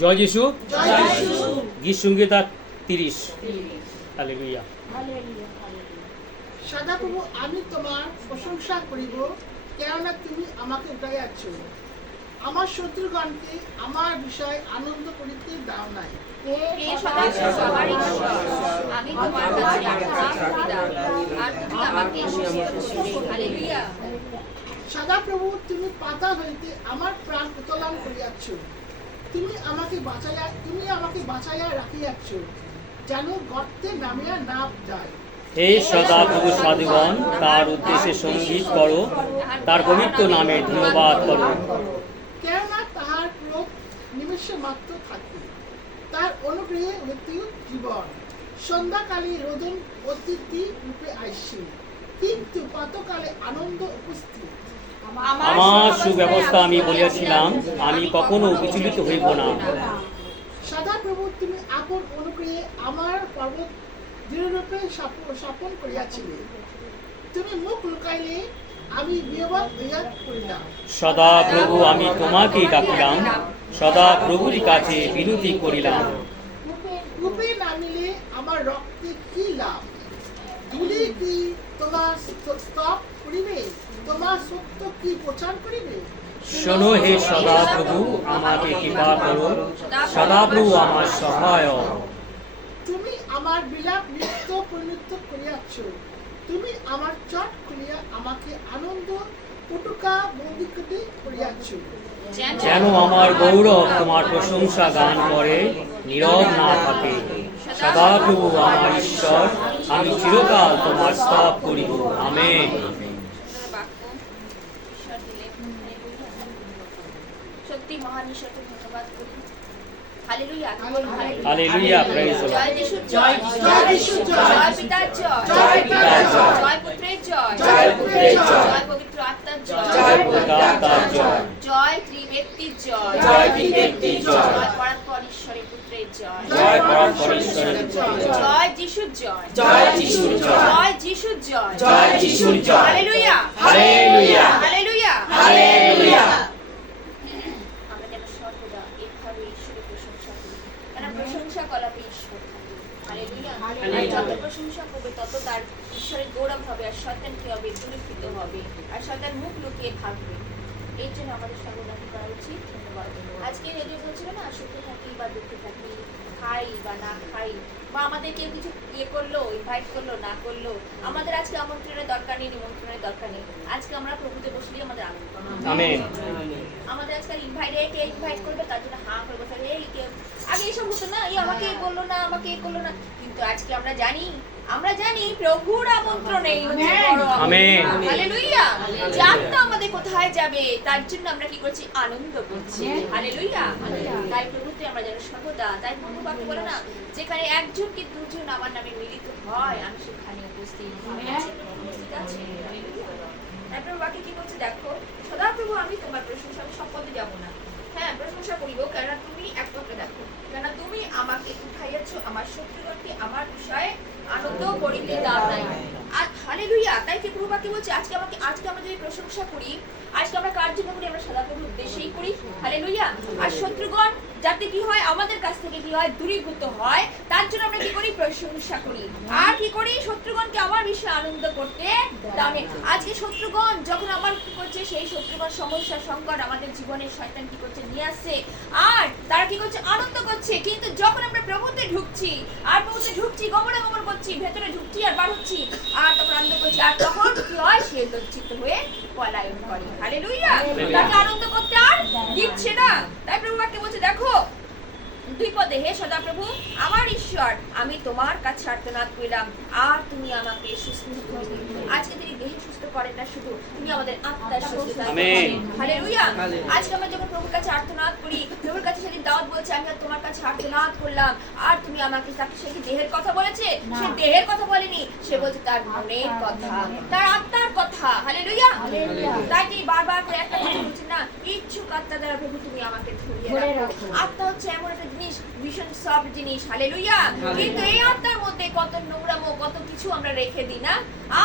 জয় যিশু। জয় যিশু। গীত সঙ্গীতা তিরিশ। হালেলুয়া। সদাপ্রভু আমি তোমার প্রশংসা করিব কেননা তুমি আমাকে উঠাইয়াছ। আমার শত্রুগণকে আমার বিষয়ে আনন্দ করিতে দাও নাই। আমি তোমার কাছে আর তুমি আমাকে করিলে। সদাপ্রভু তুমি পাতা হইতে আমার প্রাণ উত্তোলন করিয়াছ। তুমি আমাকে বাঁচাইয়া তুমি আমাকে বাঁচাইয়া রাখিয়াছ যেন গর্তে নামিয়া না যায়। হে সদাপ্রভু সাধুগণ তার উদ্দেশ্যে সংগীত করো তার পবিত্র নামে ধন্যবাদ করো। কেননা তাহার ক্রোধ নিমেষে মাত্র থাকে তার অনুগ্রহে মৃত্যু জীবন। সন্ধ্যাকালে রোদন অতিথি রূপে আইসি কিন্তু কতকালে আনন্দ উপস্থিত। আমার সুব্যবস্থা আমি বলিয়াছিলাম আমি কখনো বিচলিত হইব না। সদাপ্রভু তুমি আপন অনুগ্রহে আমার পর্বত দৃঢ়রূপে স্থাপন করিয়াছিলে। তুমি মুখ লুকাইলে আমি বিয়বাদ হইয়া পড়িলাম। সদা প্রভু আমি তোমাকেই ডাকিলাম। সদা প্রভুর কাছে বিনতি করিলাম। নামিলে আমার রক্তে কি লাভ? ধুলি কি তোমার স্তব করিবে? শোনো হে সদা প্রভু আমাকে কৃপা করো। সদা প্রভু আমার সহায়ক তুমি আমার বিলাপ নৃত্য পরিণত করিয়াছ। তুমি আমার চট খুলিয়া আমাকে আনন্দ পটুকা করিয়াছ। যেন আমার গৌরব তোমার প্রশংসা গান করে নীরব না থাকে। সদা প্রভু আমার ঈশ্বর আমি চিরকাল তোমার স্তব করিব। আমেন ঈশ্বরের বাক্য, ঈশ্বর দিলেন। মহান ঈশ্বরকে ধন্যবাদ করি hallelujah hallelujah, praise the Lord. জয় যিশু জয় জয় যিশু জয়। জয় পিতার জয় জয় পিতার জয়। জয় পুত্রের জয় জয় পুত্রের জয়। জয় পবিত্র আত্মার জয় জয় পবিত্র আত্মার জয়। জয় ত্রিব্যক্তির জয় জয় ত্রিব্যক্তির জয়। জয় পরাৎপর ঈশ্বরের পুত্রের জয় জয় পরাৎপর ঈশ্বরের জয়। জয় যিশুর জয় জয় যিশুর জয়। জয় যিশুর জয় জয় যিশুর জয়। Hallelujah hallelujah. Hallelujah hallelujah. আমরা যেন সর্বদা এইভাবে ঈশ্বরের প্রশংসা করি কেন প্রশংসা করাবে ঈশ্বর থাকে হালেলুয়া আর যত প্রশংসা করবে তত তার ঈশ্বরের গৌরব হবে আর শয়তান কি হবে দূরীকৃত হবে আর শয়তান মুখ লুকিয়ে থাকবে। এই জন্য আমাদের সঙ্গে কি করা উচিত। ধন্যবাদ আজকে রেডিও বলছিল না সুখে থাকি বা দুঃখে থাকি খাই বা না খাই বা আমাদের কেউ কিছু ইয়ে করল ইনভাইট করল না করল আমাদের আজকে আমন্ত্রণের দরকার নেই নিমন্ত্রণের দরকার নেই। আজকে আমরা প্রভুতে বসলেই আমাদের আনন্দ আমাদের আজকাল ইনভাইট কে ইনভাইট করবে তার জন্য হাঁ করে বসে এই কে আগে এসব হতো না এই আমাকে এ করল না আমাকে এ করল না কিন্তু আজকে আমরা জানি আমরা জানি প্রভুর আমন্ত্রণে আমেন। হালেলুইয়া যাত্রা আমাদের কোথায় যাবে তার জন্য আমরা কি করছি আনন্দ করছি। হালেলুইয়া তাই প্রভুতে আমরা যেন সর্বদা তাই প্রভু বাক্য বলে না যেখানে একজন কি দুজন আমার নামে মিলিত হয় আমি সেখানে উপস্থিত হালেলুয়া তারপর বাকি কি বলছে? দেখো সদা প্রভু আমি তোমার প্রশংসা পথে যাব না। হ্যাঁ প্রশংসা করিব কেন তুমি এক কথা দেখো। কেন তুমি আমাকে উঠাইয়াছ আমার শত্রুগণকে আমার বিষয়ে আনন্দ করিতে দাও নাই। আর হালেলুয়া তাই কি প্রভু বাকি বলছে আজকে আমাকে আজকে আমরা যদি প্রশংসা করি আজকে আমরা কার জন্য করি আমরা সদাপ্রভুর উদ্দেশ্যেই করি। হালেলুয়া আর শত্রুগণ যাতে কি হয় আমাদের কাছ থেকে কি হয় দূরীভূত হয়। তার জন্য আমরা কি করি? প্রশংসা করি। আর কি করি? শত্রুগণকে আমার বিষয়ে আনন্দ করতে নেই। আজকে শত্রুগণ যখন আমার কি করছে? সেই শত্রুগণ সমস্যা সংকট আমাদের জীবনে শয়তান কি করছে? নিয়ে আসছে। আর তারা কি করছে? আনন্দ করছে। কিন্তু যখন আমরা প্রভুতে ঢুকছি আর প্রভুতে ঢুকছি গমনে গমন করছি ভেতরে ঢুকছি আর বার হচ্ছি আর তখন আনন্দ করছি। আর তখন কি হয় সে লজ্জিত হয়ে পলায়ন করে। হালেলুইয়া তাকে আনন্দ করতে আর দিচ্ছে না। তাই প্রভু বাক্যে বলছে দেখো দুই পদে হে সদাপ্রভু, আমার ঈশ্বর, আমি তোমার কাছে আর্তনাদ করিলাম। আর তুমি আমাকে সুস্থ আজকে তিনি দেহে সুস্থ করেন না শুধু তিনি আমাদের আত্মার সুস্থতা হালেলুয়া। আজকে আমরা যখন প্রভুর কাছে আর্তনাদ করি প্রভুর কাছে সেদিন দাওয়াত বলছে আমি আর তোমার কাছে আর্তনাদ করলাম। আর তুমি আমাকে তাকে সে কি দেহের কথা বলেছে? সে দেহের কথা বলেনি। সে বলছে তার মনের কথা। তার আত্মার কথা। হালেলুয়া। তাই তিনি বারবার করে একটা কথা বলছেন না ইচ্ছুক আত্মা দ্বারা প্রভু তুমি আমাকে ধরিয়ে রাখো। আত্মা হচ্ছে এমন একটা জিনিস ভীষণ সফট জিনিস কিন্তু এই আত্মার মধ্যে কত নোংরামো কত কিছু আমরা রেখে দিই না?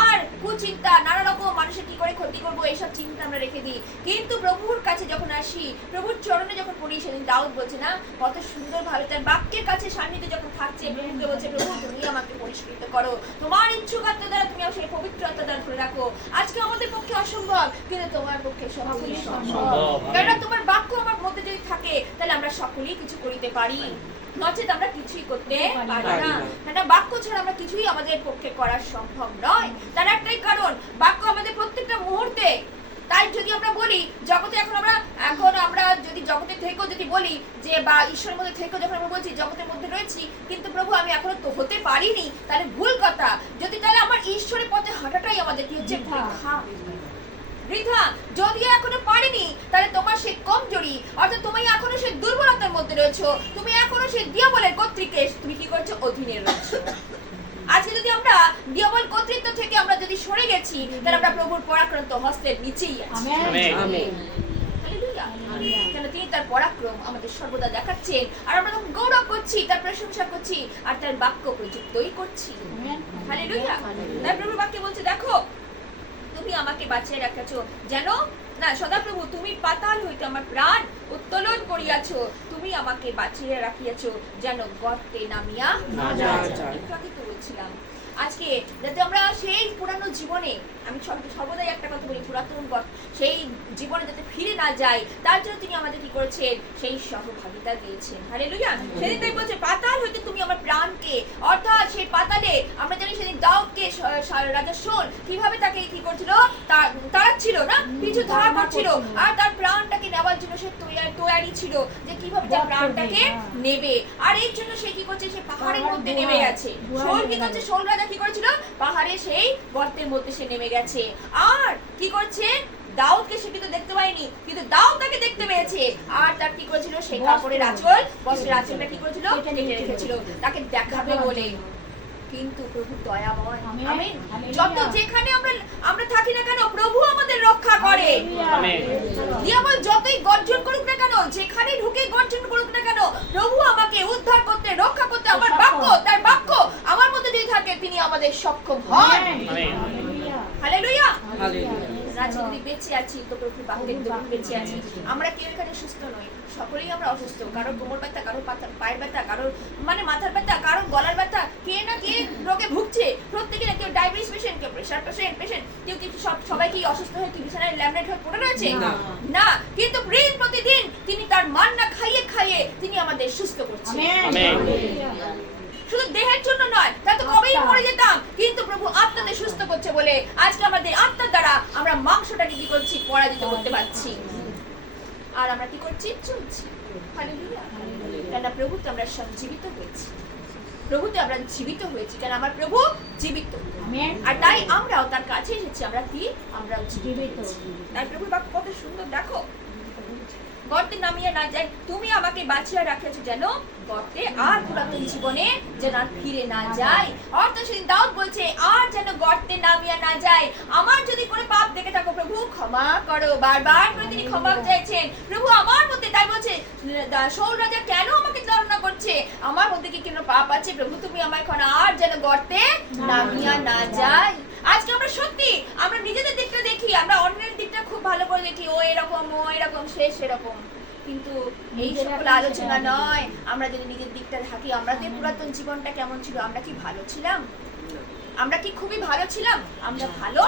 আর কুচিন্তা নানা রকম মানুষের কি করে ক্ষতি করব এইসব চিন্তা আমরা রেখে দিই। কিন্তু প্রভুর কাছে যখন আসি প্রভুর চরণে যখন পড়ি সেদিন দাউদ বলছে না কত সুন্দর ভাবে তার বাক্যের কাছে সান্নিধ্যে যখন থাকছে প্রভুকে বলছে প্রভু তুমি আমাকে পরিষ্কৃত করো। তোমার ইচ্ছুক আত্মা দ্বারা তুমি সেই পবিত্র আত্মা দ্বারা ধরে রাখো। আজকে আমাদের পক্ষে অসম্ভব কিন্তু তোমার পক্ষে সম্ভব। কেননা তোমার বাক্য আমার মধ্যে যদি থাকে তাহলে আমরা সকলেই কিছু করিতে পারি। নচেত আমরা কিছুই করতে পারি না। বাক্য ছাড়া আমরা কিছুই আমাদের পক্ষে করা সম্ভব নয়। তার একটাই কারণ বাক্য আমাদের প্রত্যেকটা মুহূর্তে। তাই যদি আমরা বলি জগতে এখন আমরা এখন আমরা যদি জগতে থেকেও যদি বলি যে বা ঈশ্বরের মধ্যে থেকেও যখন আমরা বলছি জগতের মধ্যে রয়েছি কিন্তু প্রভু আমি এখনও তো হতে পারিনি তাহলে ভুল কথা। যদি তাহলে আমার ঈশ্বরের পথে হাঁটাটাই আমাদের কি হচ্ছে বৃথা। বৃথা। যদিও এখনও পারিনি তাহলে তোমার সেই কমজোরি অর্থাৎ তুমি এখনও সেই মধ্যে রয়েছো তুমি এখনও সেই দিয়াবলের কর্তৃকে তুমি কি করছ? অধীনে রয়েছো। আজকে যদি আমরা দিয়াবল কর্তৃত্ব থেকে আমরা যদি সরে গেছি তাহলে আমরা প্রভুর পরাক্রান্ত হস্তের নিচেই আছি। আমেন। কেন তিনি তার পরাক্রম আমাদের সর্বদা দেখাচ্ছেন আর আমরা তখন গৌরব করছি তার প্রশংসা করছি আর তার বাক্য প্রযুক্তই করছি। হালেলুয়া। তাই প্রভু বাক্যে বলছে দেখো তুমি আমাকে বাঁচিয়ে রাখাছো। যেন না সদাপ্রভু তুমি পাতাল হইতে আমার প্রাণ উত্তোলন করিয়াছ। তুমি আমাকে বাঁচিয়ে রাখিয়াছো যেন গর্তে নামিয়া না। একটু আগে তো বলছিলাম। আজকে যাতে আমরা সেই পুরানো জীবনে আমি সর্বদাই একটা কথা বলি পুরাতন সেই জীবনে যাতে ফিরে না যাই তার জন্য তিনি আমাদের কি করেছেন? সেই সহভাগিতা দিয়েছেন। হারে লুইয়া সেদিন তাই বলছে পাতাল হইতে তুমি আমার প্রাণকে। অর্থাৎ সেই পাতালে আমরা জানি সেদিন দাউদকে রাজা শোন কীভাবে তাকে কি করছিল? তা- তাড়াচ্ছিল না পিছু ধারা করছিল। আর তার প্রাণটাকে নেওয়ার জন্য সে তৈয়ারি ছিল যে কীভাবে তার প্রাণটাকে নেবে। আর এই জন্য সে কি করছে? সে পাহাড়ের মধ্যে নেমে গেছে। শোল কি করছে? শোল রাজা কি করেছিল? পাহাড়ে সেই গর্তের মধ্যে সে নেমে গেছে। আর কি করছে? দাউদকে সে কিন্তু দেখতে পায়নি কিন্তু দাউদ তাকে দেখতে পেয়েছে। আর তার কি করেছিল? সেই কাপড়ের আঁচল বস্ত্রের আঁচলটা কি করেছিল? রেখেছিল। তাকে দেখাবে বলে। কিন্তু প্রভু দয়াময়। আমেন। যত যেখানে আমরা আমরা থাকি না কেন প্রভু আমাদের রক্ষা করে। দিয়াবল যতই গর্জন করুক না কেন যেখানে ঢুকে গর্জন করুক না কেন প্রভু আমাকে উদ্ধার করতে রক্ষা করতে আমার বাক্য তার বাক্য যদি থাকে তিনি আমাদের সক্ষম হন। হালেলুয়া আজকে বেঁচে আছি তো প্রভু বাক্যের দরুন বেঁচে আছি। আমরা কেউ এখানে সুস্থ নই সকলেই আমরা অসুস্থ। কারোর কোমর ব্যথা কারোর পায়ের ব্যথা কারোর মানে মাথার ব্যথা কারোর গলার ব্যথা কে না কে রোগে ভুগছে। প্রত্যেকে না কেউ ডায়াবেটিস পেশেন্ট কেউ প্রেশার পেশেন্ট পেশেন্ট কেউ কি সব সবাই কি অসুস্থ হয়ে কি বিছানায় ল্যামিনেট হয়ে পড়ে রয়েছে? না। কিন্তু প্রতিদিন তিনি তার মান না খাইয়ে খাইয়ে তিনি আমাদের সুস্থ করছেন। আমেন। শুধু দেহের জন্য নয় তা তো কবেই মরে যেতাম। কিন্তু প্রভু আত্মাদের সুস্থ করছে বলে আজকে আমাদের আত্মার দ্বারা আমরা মাংসটাকে কি করছি পরাজিত করতে পারছি। আর আমরা কি করছি? চলছি। কেন প্রভুতে আমরা সঞ্জীবিত হয়েছি। প্রভুতে আমরা জীবিত হয়েছি কেন আমার প্রভু জীবিত। আর তাই আমরাও তার কাছে এসেছি আমরা কি? আমরা জীবিত। প্রভু বাক্য কত সুন্দর দেখো। গর্তে নামিয়ে না যায়, তুমি আমাকে বাঁচিয়ে রাখেছো যেন গর্তে আর পুরাতন জীবনে যেন আর ফিরে না যায়। অর্থাৎ সেদিন দাউদ বলছে, আর যেন গর্তে নামিয়ে না যায়। আমার যদি করে পাপ দেখে থাকো, প্রভু, ক্ষমা করো। বারবার করে তিনি ক্ষমা চাইছেন। প্রভু আমার মধ্যে, তাই বলছে শৌল রাজা কেন আমাকে তাড়না করছে? আমার মধ্যে কি কেন পাপ আছে? প্রভু, তুমি আমার এখন আর যেন গর্তে নামিয়া না যায়। আজকে আমরা সত্যি, আমরা নিজেদের দিকটা দেখি, আমরা অন্যের ভালো করে দেখি ও এরকম ও এরকম সে সেরকম। কিন্তু এই সকল আলোচনা নয় আমরা যদি নিজের দিকটা থাকি আমরা তো পুরাতন জীবনটা কেমন ছিল? আমরা কি ভালো ছিলাম? আমরা কি খুবই ভালো ছিলাম? আমরা ভালো?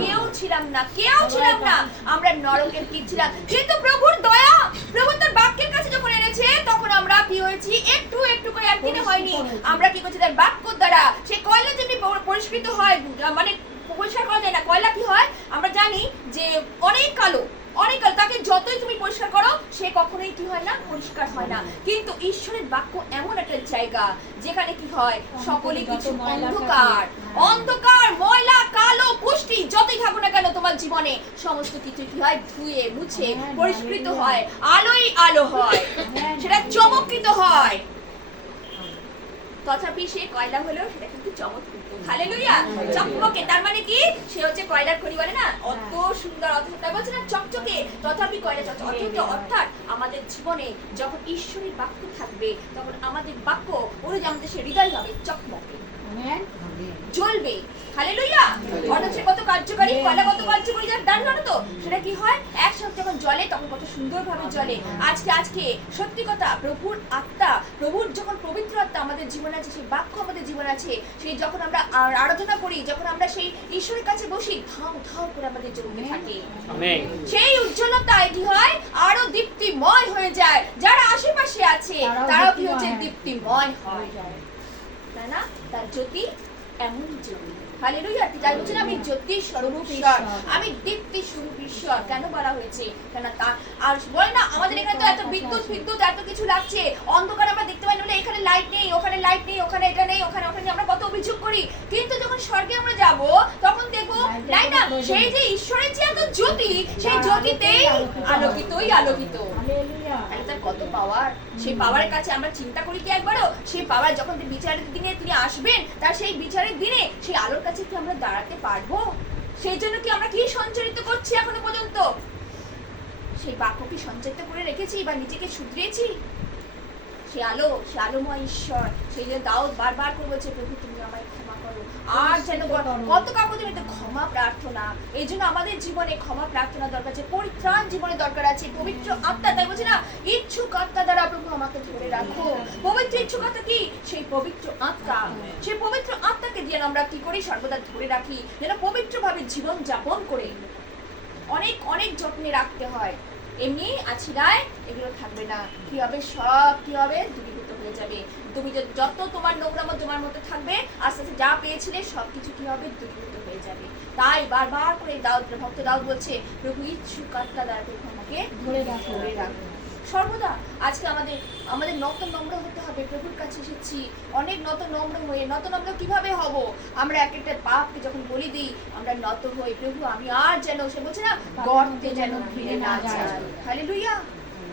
কেউ ছিলাম না কেউ ছিলাম না। আমরা নরকের কি ছিলাম। কিন্তু প্রভুর দয়া প্রভু তার বাক্যের কাছে যখন এনেছে তখন আমরা কি হয়েছি? একটু একটু করে একদিনে হয়নি। আমরা কি করছি? তার বাক্য দ্বারা? সে কয়লা যেমনি পরিষ্কৃত হয় মানে পরিষ্কার করা যায় না। কয়লা কি হয়? আমরা জানি যে অনেক কালো অনেক কালো তাকে যতই তুমি পরিষ্কার করো সে কখনোই কি হয় না পরিষ্কার হয় না। কিন্তু ঈশ্বরের বাক্য এমন একটা জায়গা যেখানে কি হয়? সকলে কিছু অন্ধকার। অন্ধকার ময়লা কালো পুষ্টি যতই থাকো না কেন তোমার জীবনে সমস্ত কিছু কি হয়? ধুয়ে মুছে পরিষ্কৃত হয় আলোই আলো হয়। সেটা চমৎকৃত হয়। তথাপি সে কয়লা হলো সেটা কিন্তু চমৎকার হালেলুয়া! চকমকে তার মানে কি? সে হচ্ছে কয়লার খড়ি বলে না অত সুন্দর তাই বলছে না চকচকে, তথাপি কয়লা চকচকে। অথচ অর্থাৎ আমাদের জীবনে যখন ঈশ্বরের বাক্য থাকবে, তখন আমাদের বাক্য অনুযায়ী আমাদের সে হৃদয় হবে চকমকে। জ্বলবে। অর্থাৎ সে কত কার্যকারী কয়লা কত কার্যকারী যার দান জানো তো? সেটা কি হয়? একসাথে যখন জ্বলে তখন কত সুন্দরভাবে জ্বলে। আজকে আজকে সত্যি কথা প্রভুর আত্মা প্রভুর যখন পবিত্র আত্মা আমাদের জীবনে আছে সেই বাক্য আমাদের জীবনে আছে সেই যখন আমরা আর- আরাধনা করি যখন আমরা সেই ঈশ্বরের কাছে বসি ধাও ধাও করে আমাদের জ্বলতে থাকে। সেই উজ্জ্বলতায় কি হয়? আরও দীপ্তিময় হয়ে যায়। যারা আশেপাশে আছে তারাও কি হচ্ছে হয়। দীপ্তিময় হয়। না? তার জ্যোতি এমন জ্যোতি। হালেলুয়া তাই বলছে না, আমি জ্যোতি স্বরূপ ঈশ্বর আমি দীপ্তি স্বরূপ ঈশ্বর কেন বলা হয়েছে? কেন তা আর বলে না আমাদের এখানে তো এত বিদ্যুৎ বিদ্যুৎ এত কিছু লাগছে। অন্ধকার আমরা দেখতে পাই না এখানে লাইট নেই ওখানে লাইট নেই ওখানে এটা নেই ওখানে ওখানে আমরা কত অভিযোগ করি। কিন্তু যখন স্বর্গে আমরা যাব তখন দেখব না সেই যে ঈশ্বরের যে এত জ্যোতি সেই জ্যোতিতেই আলোকিতই আলোকিত। তার কত পাওয়ার সেই পাওয়ারের কাছে আমরা চিন্তা করি কি একবারও? সেই পাওয়ার যখন বিচারের দিনে তিনি আসবেন তার সেই বিচারের দিনে সেই আলোর কাছে কি আমরা দাঁড়াতে পারব? সেই জন্য কি আমরা কি সঞ্চারিত করছি এখনও পর্যন্ত? সেই বাক্য কি সঞ্চারিত করে রেখেছি বা নিজেকে শুধরিয়েছি? সে আলো সে আলোময় ঈশ্বর সেই যে দাউদ বারবার করে বলছে প্রভু তুমি আমায় ক্ষমা করো। আর যেন কত মধ্যে ক্ষমা প্রার্থনা। এই জন্য আমাদের জীবনে ক্ষমা প্রার্থনা দরকার আছে পরিত্রাণ জীবনে দরকার আছে পবিত্র আত্মা। তাই বলছে না ইচ্ছুক আত্মা দ্বারা প্রভু আমাকে ধরে রাখো। পবিত্র ইচ্ছুক আত্মা কি? সেই পবিত্র আত্মা। সেই পবিত্র আত্মাকে যেন আমরা কি করি? সর্বদা ধরে রাখি। যেন পবিত্রভাবে জীবন যাপন করে অনেক অনেক যত্নে রাখতে হয়। এমনি আছি আছিরায় এগুলো থাকবে না। কি হবে সব, কি হবে? দূরীভূত হয়ে যাবে। তুমি যত তোমার নোংরামো তোমার মধ্যে থাকবে, আস্তে আস্তে যা পেয়েছিলে সব কিছু কি হবে? দূরীভূত হয়ে যাবে। তাই বারবার করে দাউদ, ভক্ত দাউদ বলছে, প্রভু ইচ্ছুক আত্মা দ্বারা প্রভু আমাকে ধরে রাখো। ধরে রাখো সর্বদা আজকে আমাদের আমাদের নত নম্র হতে হবে, প্রভুর কাছে এসেছি। অনেক নত নম্র হয়ে, নত নম্র কীভাবে হব? আমরা এক একটা পাপকে যখন বলি দিই, আমরা নত হই। প্রভু, আমি আর যেন, সে বলছে না, গর্তে যেন ফিরে না যাই। হালেলুয়া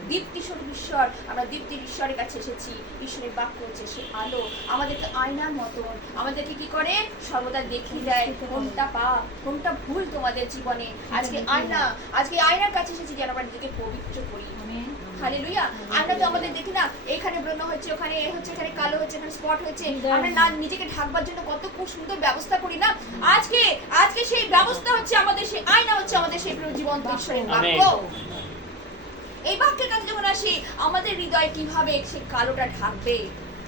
দীপ্তি স্বরূপ ঈশ্বর, আমরা দীপ্তির ঈশ্বরের কাছে এসেছি। ঈশ্বরের বাক্য হচ্ছে, সে আলো। আমাদেরকে আয়নার মতন, আমাদেরকে কি করে? সর্বদা দেখিয়ে দেয়, কোনটা পাপ, কোনটা ভুল তোমাদের জীবনে। আজকে আয়না, আজকে আয়নার কাছে এসেছি যেন আমরা নিজেকে পবিত্র করি। হালেলুয়া। আমরা তো আমাদের দেখি না এখানে ব্রণ হচ্ছে ওখানে এ হচ্ছে এখানে কালো হচ্ছে এখানে স্পট হচ্ছে। আমরা না নিজেকে ঢাকবার জন্য কত খুব সুন্দর ব্যবস্থা করি না? আজকে আজকে সেই ব্যবস্থা হচ্ছে আমাদের সেই আয়না হচ্ছে আমাদের সেই জীবন জীবন্ত ঈশ্বরের বাক্য। এই বাক্যের কাছে যখন আসি আমাদের হৃদয় কীভাবে সেই কালোটা ঢাকবে?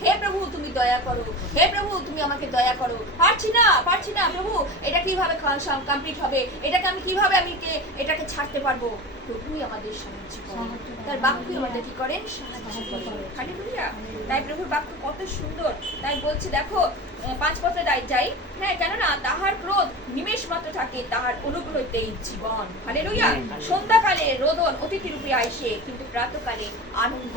হে প্রভু তুমি দয়া করো। হে প্রভু তুমি আমাকে দয়া করো। পারছি না পারছি না প্রভু। এটা কীভাবে কমপ্লিট হবে? এটাকে আমি কীভাবে আমি এটাকে ছাড়তে পারব? প্রভুই আমাদের সাহায্য করে তার বাক্যই আমাদের কি করেন সাহায্য করে। তাই প্রভুর বাক্য কত সুন্দর। তাই বলছে দেখো পাঁচ পত্রে যাই যাই। হ্যাঁ কেননা তাহার ক্রোধ নিমেষ মাত্র থাকে তাহার অনুগ্রহতেই জীবন। হালেলুয়া সন্ধ্যাকালে রোদন অতিথি রূপে আইসে কিন্তু প্রাতকালে আনন্দ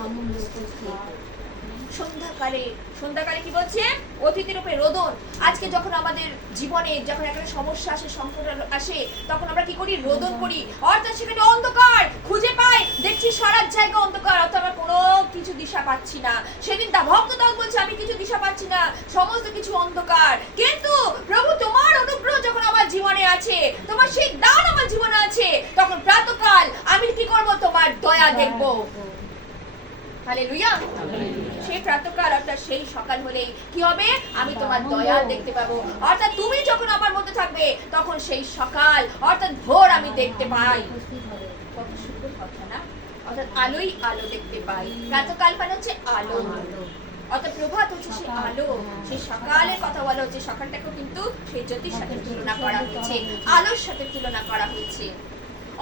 সন্ধ্যাকালে সন্ধ্যাকালে কি বলছে? অতিথি রূপে রোদন। আজকে যখন আমাদের জীবনে যখন একটা সমস্যা আসে সংকট আসে তখন আমরা কি করি? রোদন করি। অর্থাৎ সেখানে অন্ধকার খুঁজে পাই। দেখছি সারা জায়গা অন্ধকার অর্থাৎ আমরা কোনো কিছু দিশা পাচ্ছি না। সেদিন তা ভক্ত তাও বলছে আমি কিছু দিশা পাচ্ছি না। সমস্ত কিছু অন্ধকার। কিন্তু প্রভু তোমার অনুগ্রহ যখন আমার জীবনে আছে তোমার সেই দান আমার জীবনে আছে তখন প্রাতকাল আমি কি করব? তোমার দয়া দেখব। হালেলুয়া সেই প্রাতকাল অর্থাৎ সেই সকাল হলেই কি হবে? আমি তোমার দয়া দেখতে পাবো। অর্থাৎ তুমি যখন আমার মধ্যে থাকবে তখন সেই সকাল অর্থাৎ ভোর আমি দেখতে পাই। কত সুন্দর কথা না অর্থাৎ আলোই আলো দেখতে পাই। প্রাতকাল মানে হচ্ছে আলো। অর্থাৎ প্রভাত হচ্ছে সেই আলো। সেই সকালের কথা বলা হচ্ছে। সকালটাকেও কিন্তু সেই জ্যোতির সাথে তুলনা করা হয়েছে। আলোর সাথে তুলনা করা হয়েছে।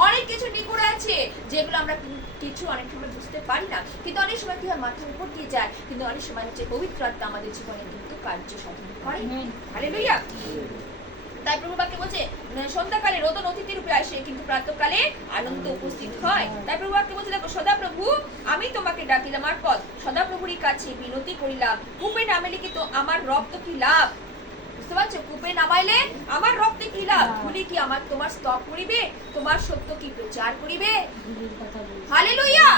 অনেক কিছু নিগুড় আছে যেগুলো আমরা কিছু অনেক সময় বুঝতে পারি না। কিন্তু অনেক সময় কি হয় মাথার উপর দিয়ে যায়। কিন্তু অনেক সময় হচ্ছে পবিত্র আত্মা আমাদের জীবনে কিন্তু কার্য সাধন করে। হালেলুয়া তাই প্রভুবাক্যে বলছে সন্ধ্যাকালে রোদন অতিথি রূপে আসে কিন্তু প্রাতকালে আনন্দ উপস্থিত হয়। তাই প্রভুবাক্যে বলছে দেখো সদা প্রভু আমি তোমাকে ডাকিলাম আর পদ সদা প্রভুরই কাছে বিনতি করিলাম। কূপে নামে লিখিত আমার রক্ত কি লাভ? বুঝতে পারছ? কূপে নামাইলে আমার রক্তে কি লাভ ধুলি কি আমার তোমার স্তব করিবে? তোমার সত্য কি প্রচার করিবে? হালেলুয়া!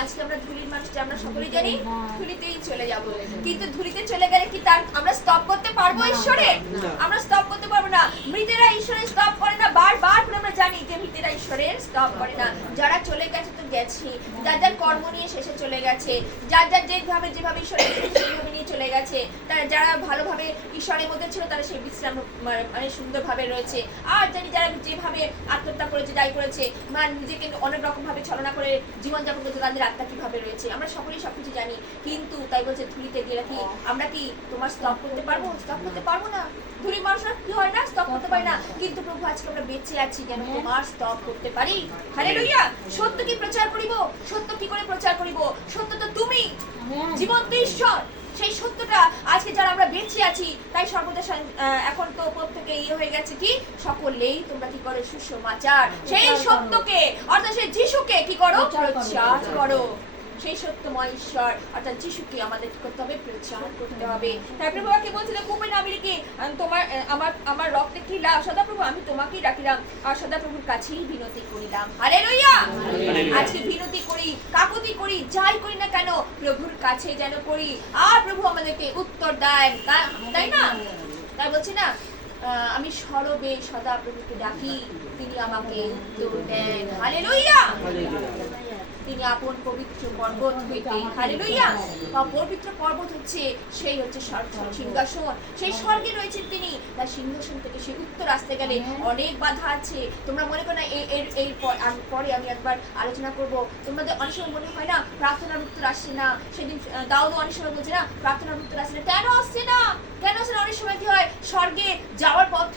আজকে আমরা ধুলির মানুষটা আমরা সকলেই জানি ধুলিতেই চলে যাব। কিন্তু ধুলিতে চলে গেলে কি তার আমরা স্টপ করতে পারব ঈশ্বরে? আমরা স্টপ করতে পারব না। মৃতেরা ঈশ্বরের স্টপ করে না। বারবার করে আমরা জানি যে মৃতেরা ঈশ্বরের স্টপ করে না। যারা চলে গেছে তো গেছি। যার যার কর্ম নিয়ে শেষে চলে গেছে। যার যার যেভাবে যেভাবে ঈশ্বরের চলে গেছে। তারা যারা ভালোভাবে ঈশ্বরের মধ্যে ছিল তারা সেই বিশ্রাম মানে মানে সুন্দরভাবে রয়েছে। আর জানি যারা যেভাবে আত্মহত্যা করেছে যাই করেছে বা নিজেকে অনেক রকম ভাবে ছলনা করে জীবনযাপন করছে তাদের আত্মা কীভাবে রয়েছে আমরা সকলেই সবকিছু জানি। কিন্তু তাই বলছে ধুলিতে গেলে কি আমরা কি তোমার স্টপ করতে পারব? স্টপ করতে পারব না। ধুলি মানুষরা কি হয় না? স্টপ করতে পারি না। কিন্তু প্রভু আজকে আমরা বেঁচে আছি যেন তোমার স্টপ করতে পারি। হালেলুয়া সত্য কি প্রচার করিব? সত্য কি করে প্রচার করিব? সত্য তো তুমি জীবন্ত ঈশ্বর। সেই সত্যটা আজকে যারা আমরা বেঁচে আছি তাই সর্বদা আহ, এখন তো প্রত্যেকে ইয়ে হয়ে গেছে কি? সকলেই তোমরা কি করো? সুসমাচার। সেই সত্যকে অর্থাৎ সেই যিশুকে কি করো। প্রচার করো। সেই সত্যময় ঈশ্বর অর্থাৎ যিশুকে আমাদের কি করতে হবে? প্রচার করতে হবে। তারপরে বাবা কি বলছিলেন কূপে নামিলে কি তোমার আমার আমার রক্তে কি লাভ সদাপ্রভু আমি তোমাকেই ডাকিলাম আর সদাপ্রভুর কাছেই বিনতি করিলাম। হালেলুয়া! হালেলুয়া। আজকে বিনতি করি কাকুতি করি যাই করি না কেন প্রভুর কাছে যেন করি। আর প্রভু আমাদেরকে উত্তর দেয়। তাই না? তাই বলছি না? আহ, আমি সরবে সদা প্রভুকে ডাকি তিনি আমাকে উত্তর দেন। হালেলুয়া। তিনি আপন পবিত্র পর্বত হইতে হালেলুয়া। বা পবিত্র পর্বত হচ্ছে সেই হচ্ছে সিংহাসন। সেই স্বর্গে রয়েছেন তিনি। তার সিংহাসন থেকে সেই উত্তর আসতে গেলে অনেক বাধা আছে। তোমরা মনে করো না এর এর পর- আমি একবার আলোচনা করব। তোমাদের অনেক সময় মনে হয় না প্রার্থনার উত্তর আসছে না। সেদিন আহ, দাউদও অনেক সময় বলছে না প্রার্থনার উত্তর আসছে না। কেন আসছে না? কেন না অনেক সময় কি হয় স্বর্গে যাওয়ার পথ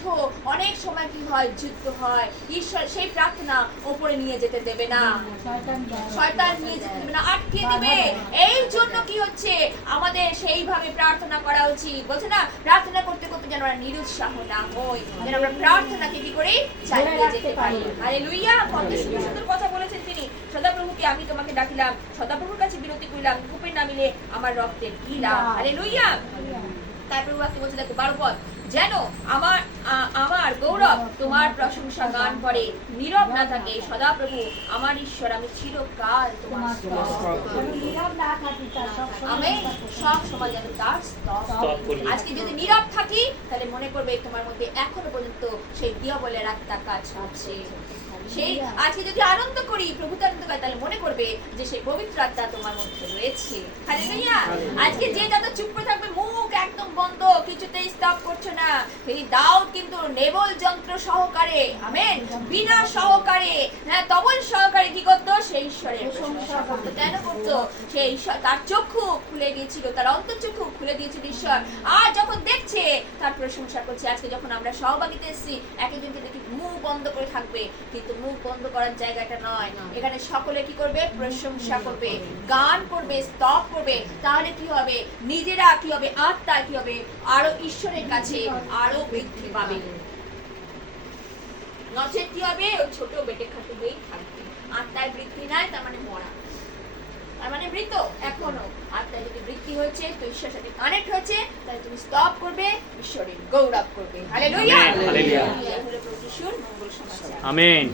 অনেক সময় কি হয় যুদ্ধ হয়। ঈশ্বর সেই প্রার্থনা ওপরে নিয়ে যেতে দেবে না। শয়তান নিয়ে যেতে দেবে না। আটকে দিবে। এই জন্য কি হচ্ছে? আমাদের সেইভাবে প্রার্থনা করা উচিত। বলছে না প্রার্থনা করতে করতে যেন আমরা নিরুৎসাহ না হই যেন আমরা প্রার্থনাকে কি করি? চালিয়ে যেতে পারি। আরে লুইয়া কত সুন্দর সুন্দর কথা বলেছেন তিনি। সদাপ্রভুকে আমি তোমাকে ডাকিলাম সদাপ্রভুর কাছে বিরতি করিলাম কূপে নামিলে আমার রক্তের কি লাভ আরে লুইয়া তারপরে বাক্য বলছে দেখো বারো পদ যেন আমার আমার গৌরব তোমার প্রশংসা গান করে। নীরব না থাকে সদাপ্রভু আমার ঈশ্বর আমি চিরকাল তোমার স্তব করি। আমি সব সময়। যেন তার। আজকে যদি নীরব থাকি তাহলে মনে করবে তোমার মধ্যে এখনও পর্যন্ত সেই দিয়াবলের আত্মা কাজ করছে। সেই আজকে যদি আনন্দ করি, প্রভু আনন্দ করে, তাহলে মনে করবে যে সেই পবিত্র আত্মা তোমার মধ্যে রয়েছে। আজকে যে যত চুপ করে থাকবে, মুখ একদম বন্ধ, কিছুতেই স্টপ করছ না। এই দাউদ কিন্তু নেবল যন্ত্র সহকারে, আমেন, বিনা সহকারে হ্যাঁ তবল সহকারে কি করতো? সেই ঈশ্বরের কেন করতো? সেই ঈশ্বর, তার চক্ষু খুলে দিয়েছিল, তার অন্তর্চক্ষু খুলে দিয়েছিল ঈশ্বর। আর যখন দেখছে, তার প্রশংসা করছে। আজকে যখন আমরা সহভাগিতা এসেছি, এক একজনকে দেখি মুখ বন্ধ করে থাকবে, কিন্তু মুখ বন্ধ করার জায়গাটা নয়। এখানে সকলে কি করবে? প্রশংসা করবে। গান করবে, স্তব করবে। তাহলে কি হবে? নিজেরা কি হবে? আত্মা কি হবে? আরও ঈশ্বরের কাছে আরও বৃদ্ধি পাবে। নচেত কি হবে? ওই ছোট বেটে খাটু হয়েই থাকবে। আত্মায় বৃদ্ধি নাই, তার মানে মরা। তার মানে মৃত এখনও। আত্মায় যদি বৃত্তি হয়েছে তো ঈশ্বরের সাথে কানেক্ট হয়েছে তাহলে তুমি স্তব করবে ঈশ্বরের গৌরব করবে। Hallelujah hallelujah. প্রভু যিশুর মঙ্গল সমাচার। আমেন